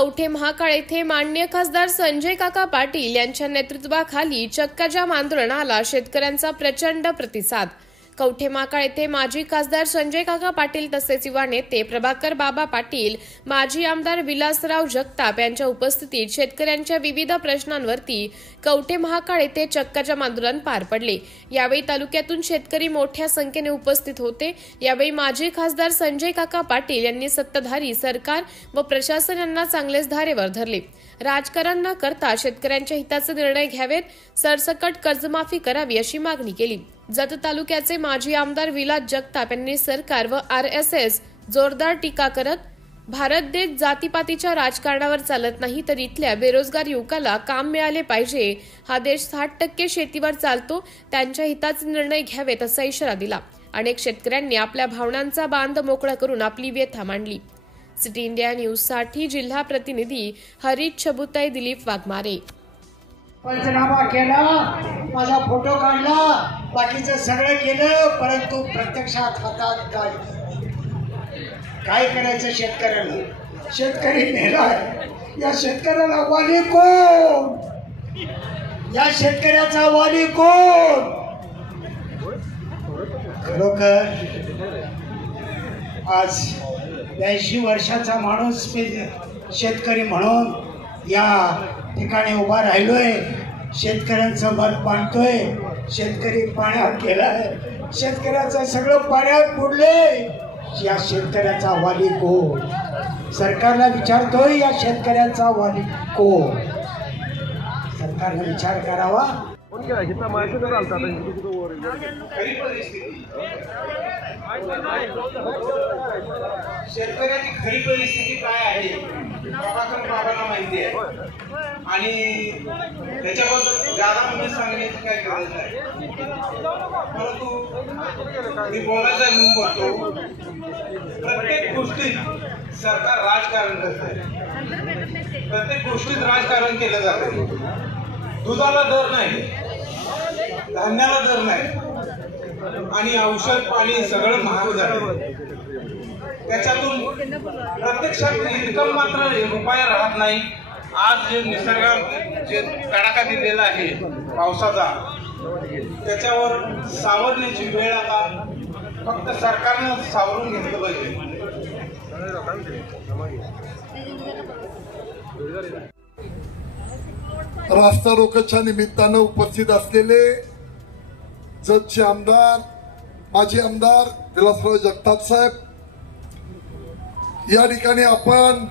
कवठे महाकाळ येथे माननीय खासदार संजय काका पाटील यांच्या नेतृत्वाखाली चक्का जाम आंदोलनाला शेतकऱ्यांचा प्रचंड प्रतिसाद। कवठे महाकाळ येथे माजी खासदार संजय काका पाटील तसेच युवा नेते प्रभाकर बाबा पाटील, माजी आमदार विलासराव जगताप यांच्या उपस्थितीत शेतकऱ्यांच्या विविध प्रश्नांवरती कवठे महाकाळ येथे चक्का जाम आंदोलन पार पडले। यावेळी तालुक्यातून शेतकरी मोठ्या संख्येने उपस्थित होते। यावेळी माजी खासदार संजय काका पाटील यांनी सत्ताधारी सरकार व प्रशासन यांना चांगलेच धारेवर धरले। राजकारण न करता शेतकऱ्यांच्या हिताचे निर्णय घ्यावेत, सरसकट कर्जमाफी करावी अशी मागणी केली। जत तालुक्याचे माजी आमदार विलास जगताप यांनी सरकार व RSS जोरदार टीका करत, भारत देश जातीपातीच्या राजकारणावर चालत नाही, तर इथल्या बेरोजगार युवकाला काम मिळाले पाहिजे। हा देश 60% शेतीवर चालतो, त्यांच्या हिताचे निर्णय घ्यावेत असा इशारा दिला। अनेक शेतकऱ्यांनी आपल्या भावनांचा बांध मोकळा करून आपली व्यथा मांडली। सिटी इंडिया न्यूज साठी जिल्हा प्रतिनिधी हरीश छबुताई, दिलीप वाघमारे। पंचनामा केला, माझा फोटो काढला, बाकीचं सगळं केलं, परंतु प्रत्यक्षात हातात काय करायचं शेतकऱ्याला? शेतकरी मेलाय। या शेतकऱ्याला वाली कोण? या शेतकऱ्याचा वाली कोण? खरोखर आज 82 वर्षाचा माणूस शेतकरी म्हणून या ठिकाणी उभा राहिलोय। शेतकऱ्यांचं मत मांडतोय। शेतकरी पाण्यात गेलाय, शेतकऱ्याचं सगळं पाण्यात बुडलंय। या शेतकऱ्याचा वाली कोण? सरकारला विचारतोय, या शेतकऱ्याचा वाली कोण? सरकारने विचार करावा। शेतकऱ्याची खरी परिस्थिती काय आहे प्रभाकर बाबांना माहिती आहे आणि त्याच्याबद्दल जादा म्हणजे सांगण्याची काय गरज नाही, परंतु मी बोलायचा म्हणून बोलतो। प्रत्येक गोष्टीत सरकार राजकारण करते, प्रत्येक गोष्टीत राजकारण केलं जाते। दुधाला दर नाही, धान्याला दर नाही आणि औषध पाणी सगळं महाग झालं। त्याच्यातून प्रत्यक्षात इन्कम मात्र रुपया राहत नाही। आज जे निसर्गाने जे तडाखा दिलेला आहे पावसाचा, त्याच्यावर सावरण्याची वेळ आता फक्त सरकारनं सावरून घेतलं पाहिजे। रास्ता रोकोच्या निमित्तानं उपस्थित असलेले जतचे आमदार, माजी आमदार विलासराव जगताप साहेब, या ठिकाणी आपण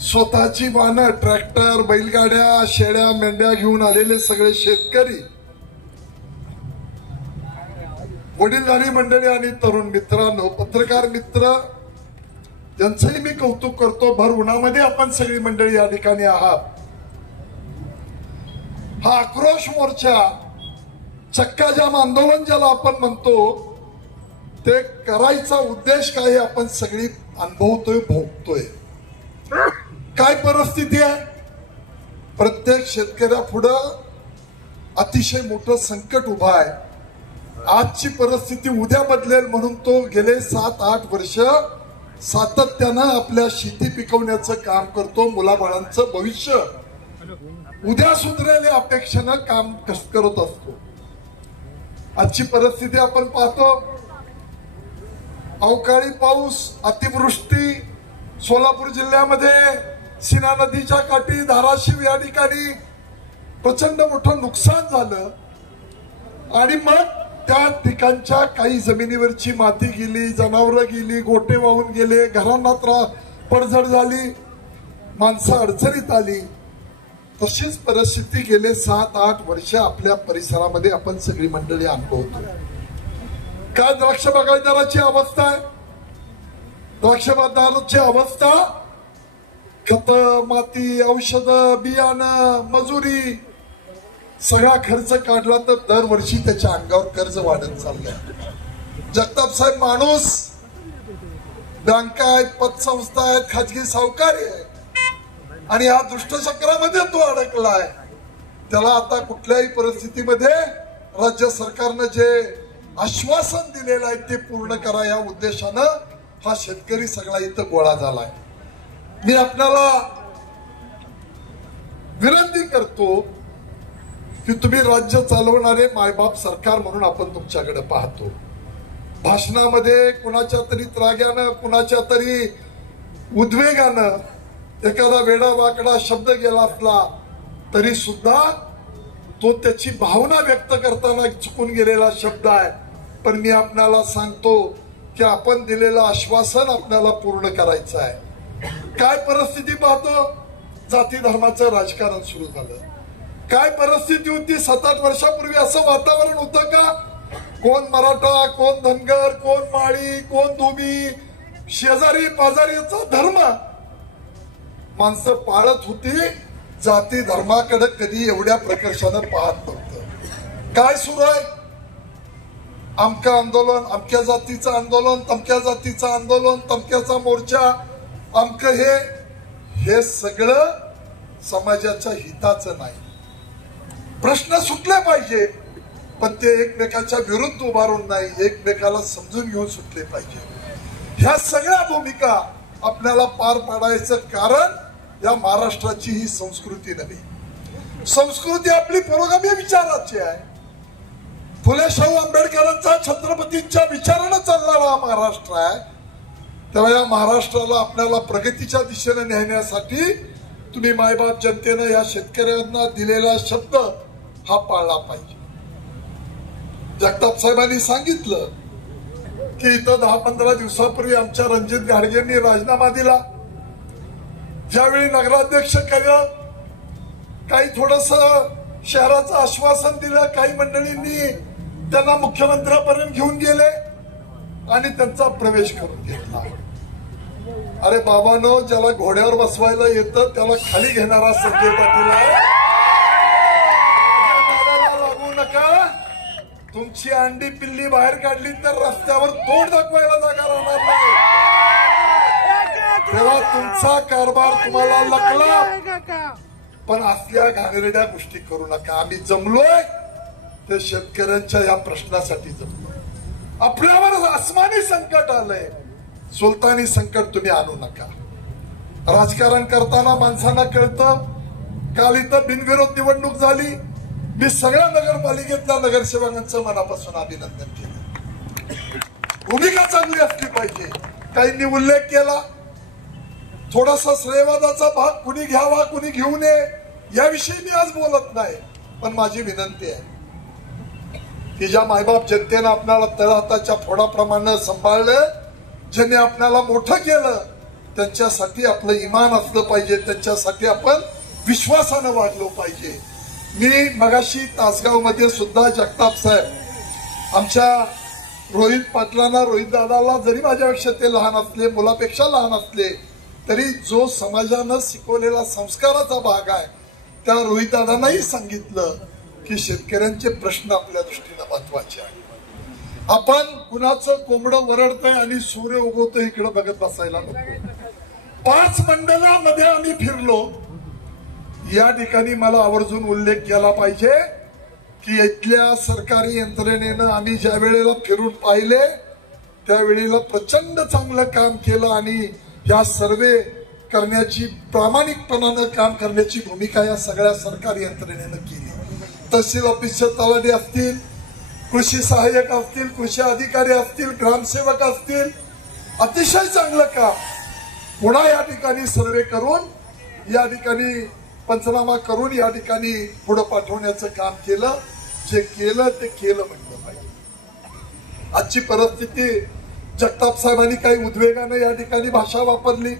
स्वतःची वाहनं, ट्रॅक्टर, बैलगाड्या, शेळ्या, मेंढ्या घेऊन आलेले सगळे शेतकरी, वडीलधारी मंडळी आणि तरुण मित्रांनो, पत्रकार मित्र यांचंही मी कौतुक करतो। भर उन्हामध्ये आपण सगळी मंडळी या ठिकाणी आहात। हा आक्रोश मोर्चा, चक्का जाम आंदोलन ज्याला आपण म्हणतो, ते करायचा उद्देश काय आपण सगळी अनुभवतोय, भोगतोय। काय परिस्थिती आहे? प्रत्येक शेतकऱ्यापुढं अतिशय मोठं संकट उभं आहे। आजची परिस्थिती उद्या बदलेल म्हणून तो गेले 7-8 वर्ष सातत्यानं आपल्या शेती पिकवण्याचं काम करतो। मुलाबाळांचं भविष्य उद्या सुधरेल या अपेक्षेनं काम करत असतो। आजची परिस्थिती आपण पाहतो, अवकाळी पाऊस, अतिवृष्टी, सोलापूर जिल्ह्यामध्ये सीना नदीच्या काठी धाराशिव या ठिकाणी प्रचंड मोठं नुकसान झालं आणि मग त्या ठिकाणच्या काही जमिनीवरची माती गेली, जनावरं गेली, गोटे वाहून गेले, घरांना पडझड झाली, माणसं अडचणीत आली। तशीच परिस्थिती गेले 7-8 वर्ष आपल्या परिसरामध्ये आपण सगळी मंडळी अनुभवतो। काय द्राक्ष बागायतदाराची अवस्था आहे? द्राक्ष बागायतदाराची अवस्था, खत, माती, औषध, बियाणं, मजुरी सगळा खर्च काढला तर दरवर्षी त्याच्या अंगावर कर्ज वाढत चाललंय। जगताप साहेब माणूस, बँका आहेत, पतसंस्था आहेत, खाजगी सावकारी आहे आणि या दुष्टचक्रामध्ये तो अडकलाय। त्याला आता कुठल्याही परिस्थितीमध्ये राज्य सरकारनं जे आश्वासन दिलेलं आहे ते पूर्ण करा या उद्देशानं हा शेतकरी सगळा इथं गोळा झालाय। मी आपल्याला विनंती करतो की तुम्ही राज्य चालवणारे मायबाप सरकार म्हणून आपण तुमच्याकडे पाहतो. भाषणामध्ये कुणाच्या तरी त्राग्यानं, कुणाच्या तरी उद्वेगानं एखादा वेडा वाकडा शब्द गेला असला तरी सुद्धा तो त्याची भावना व्यक्त करताना चुकून गेलेला शब्द आहे. पण मी आपल्याला सांगतो की आपण दिलेलं आश्वासन आपल्याला पूर्ण करायचं आहे. काय परिस्थिती पाहतो, जाती धर्माचं राजकारण सुरू झालं. काय परिस्थिती होती 7-8 वर्षापूर्वी, असं वातावरण होतं का? कोण मराठा, कोण धनगर, कोण माळी, कोण धोबी, शेजारी पाजारीचा धर्म माणसं पाळत होती. जाती धर्माकडे कधी एवढ्या प्रकर्षानं पाहत नव्हतं. काय सुरू आहे? अमका आंदोलन, अमक्या जातीचं आंदोलन, तमक्या जातीचं आंदोलन, तमक्याचा मोर्चा, अमक हे सगळं समाजाच्या हिताचं नाही. प्रश्न सुटले पाहिजे, पण ते एकमेकाच्या विरुद्ध उभारून नाही, एकमेकाला समजून घेऊन सुटले पाहिजे. ह्या सगळ्या भूमिका आपल्याला पार पाडायचं कारण या महाराष्ट्राची ही संस्कृती नव्हे. संस्कृती आपली पुरोगामी विचाराची आहे. फुले शाहू आंबेडकरांचा छत्रपतींच्या विचारानं चालणारा हा महाराष्ट्र आहे. तेव्हा या महाराष्ट्राला आपल्याला प्रगतीच्या दिशेने नेण्यासाठी तुम्ही मायबाप जनतेनं या शेतकऱ्यांना दिलेला शब्द हा पाळला पाहिजे. जगताप साहेबांनी सांगितलं की इथं 10-15 दिवसापूर्वी आमच्या रणजित गाडगेंनी राजीनामा दिला. ज्यावेळी नगराध्यक्ष केलं, काही थोडस शहराचं आश्वासन दिलं, काही मंडळींनी त्यांना मुख्यमंत्र्यापर्यंत घेऊन गेले आणि त्यांचा प्रवेश करून घेतला. अरे बाबांनो, ज्याला घोड्यावर बसवायला येतं त्याला खाली घेणारा संजय पाटील आहे. लागू नका. तुमची अंडी पिल्ली बाहेर काढली तर रस्त्यावर तोंड दाखवायला जागा राहणार नाही. तेव्हा तुमचा कारभार तुम्हाला लकला. पण असल्या घाणेरड्या गोष्टी करू नका. आम्ही जमलोय ते शेतकऱ्यांच्या या प्रश्नासाठी जमलोय. आपल्यावर आसमानी संकट आलंय, सुलतानी संकट तुम्ही आणू नका. राजकारण करताना माणसांना कळतं. काल इथं बिनविरोध निवडणूक झाली. मी सगळ्या नगरपालिकेतल्या नगरसेवकांचं मनापासून अभिनंदन केलं. भूमिका चांगली असली पाहिजे. काहींनी उल्लेख केला, थोडासा श्रेयवादाचा भाग कुणी घ्यावा कुणी घेऊ नये याविषयी मी आज बोलत नाही. पण माझी विनंती आहे की ज्या मायबाप जनतेनं आपल्याला तळहाताच्या फोडाप्रमाणे सांभाळलं, ज्यांनी आपल्याला मोठं केलं, त्यांच्यासाठी आपलं इमान असलं पाहिजे. त्यांच्यासाठी आपण विश्वासानं वागलो पाहिजे. मी मगाशी तासगाव मध्ये सुद्धा जगताप साहेब आमच्या रोहित पाटलांना, रोहित दादाला, जरी माझ्यापेक्षा ते लहान असले, मुलापेक्षा लहान असले, तरी जो समाजानं शिकवलेला संस्काराचा भाग आहे त्या रोहित दादांनाही सांगितलं की शेतकऱ्यांचे प्रश्न आपल्या दृष्टीनं महत्वाचे आहे. आपण कुणाचं कोंबडं वरडतंय आणि सूर्य उगवतोय इकडे बघत बसायला नको. 5 मंडळामध्ये आम्ही फिरलो. या ठिकाणी मला आवर्जून उल्लेख केला पाहिजे की इथल्या सरकारी यंत्रणेनं आम्ही ज्या वेळेला फिरून पाहिले त्यावेळेला प्रचंड चांगलं काम केलं आणि या सर्वे करण्याची, प्रामाणिकपणानं काम करण्याची भूमिका या सगळ्या सरकारी यंत्रणेनं केली. तहसील ऑफिसचे तलाठी असतील, कृषी सहाय्यक असतील, कृषी अधिकारी असतील, ग्रामसेवक असतील, अतिशय चांगलं काम. पुन्हा या ठिकाणी सर्वे करून, या ठिकाणी पंचनामा करून या ठिकाणी पुढे पाठवण्याचं काम केलं. जे केलं ते केलं म्हटलं पाहिजे. आजची परिस्थिती, जगताप साहेबांनी काही उद्वेगाने या ठिकाणी भाषा वापरली.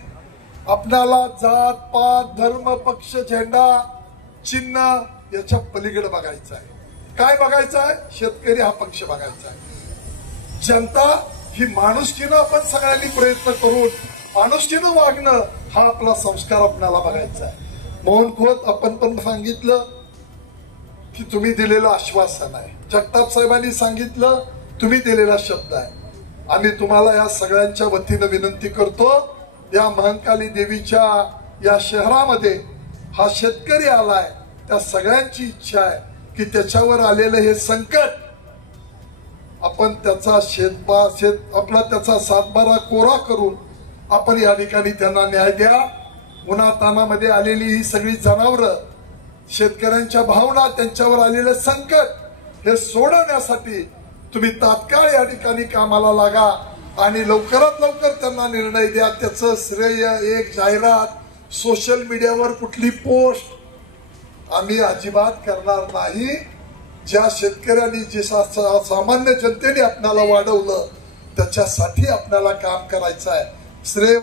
आपल्याला जात पात धर्म पक्ष झेंडा चिन्ह याच्या पलीकडे बघायचं आहे. काय बघायचं आहे? शेतकरी हा पक्ष बघायचा आहे. जनता ही माणुसकीनं आपण सगळ्यांनी प्रयत्न करून माणुसकीनं वागणं हा आपला संस्कार आपल्याला बघायचा आहे. मोहन खोत आपण पण सांगितलं की तुम्ही दिलेलं आश्वासन आहे. जगताप साहेबांनी सांगितलं तुम्ही दिलेला शब्द आहे. आम्ही तुम्हाला या सगळ्यांच्या वतीनं विनंती करतो, या महंकाली देवीच्या या शहरामध्ये हा शेतकरी आलाय, त्या सगळ्यांची इच्छा आहे की त्याच्यावर आलेलं हे संकट आपण त्याचा आपला त्याचा सातबारा कोरा करून आपण या ठिकाणी त्यांना न्याय द्या. उन्हातानामध्ये आलेली ही सगळी जनावरं, शेतकऱ्यांच्या भावना, त्यांच्यावर आलेलं संकट हे सोडवण्यासाठी तुम्ही तात्काळ या ठिकाणी कामाला लागा आणि लवकरात लवकर त्यांना निर्णय द्या. त्याचं श्रेय एक जाहिरात, सोशल मीडियावर कुठली पोस्ट आम्ही अजिबात करणार नाही. ज्या शेतकऱ्यांनी, जे सामान्य जनतेने आपल्याला वाढवलं त्याच्यासाठी आपल्याला काम करायचं आहे. श्रेय